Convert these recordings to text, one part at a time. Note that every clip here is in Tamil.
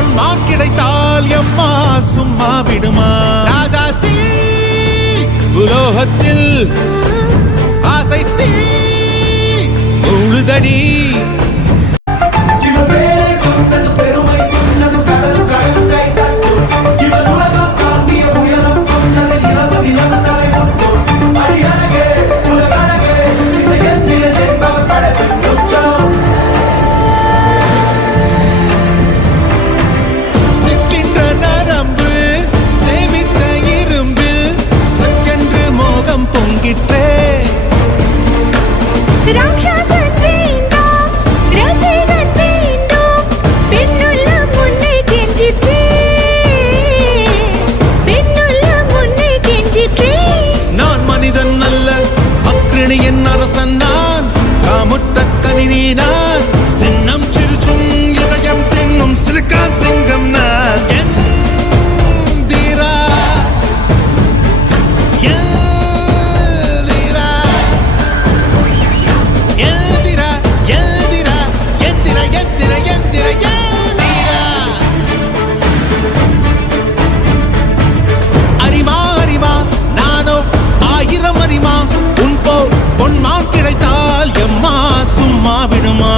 பொன்மான் கிடைத்தால் எம்மா சும்மா விடுமா ராஜாத்தி உலோகத்தில் ஆசை தீ உழுதடி என் அரசன் நான் காமுட்ட கனினி நான் சின்னம் சிறுச்சும் இதயம் தின்னும் சிலுக்கான் சிங்கம் நான் எந்திரா எந்திரா எந்திரா எந்திரா எந்திரா எந்திரா எந்திரா எந்திரா அரிமா அரிமா நானோ 1000 அரிமா பொன்மான் கிடைத்தால் எம்மா சும்மா விடுமா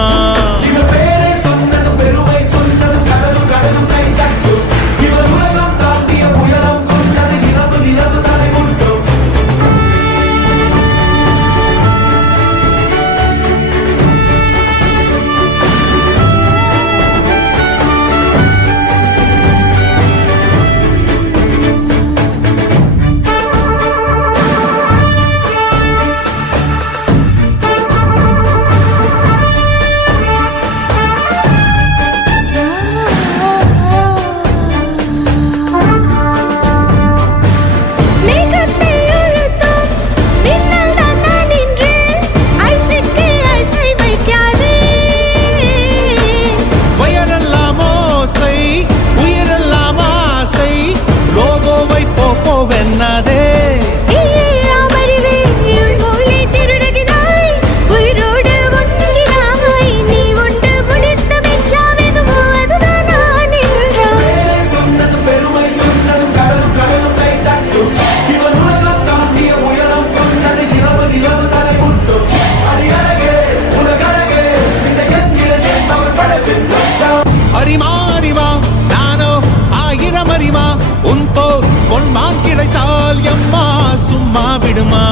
பொன்மான் கிடைத்தால் எம்மா சும்மா விடுமா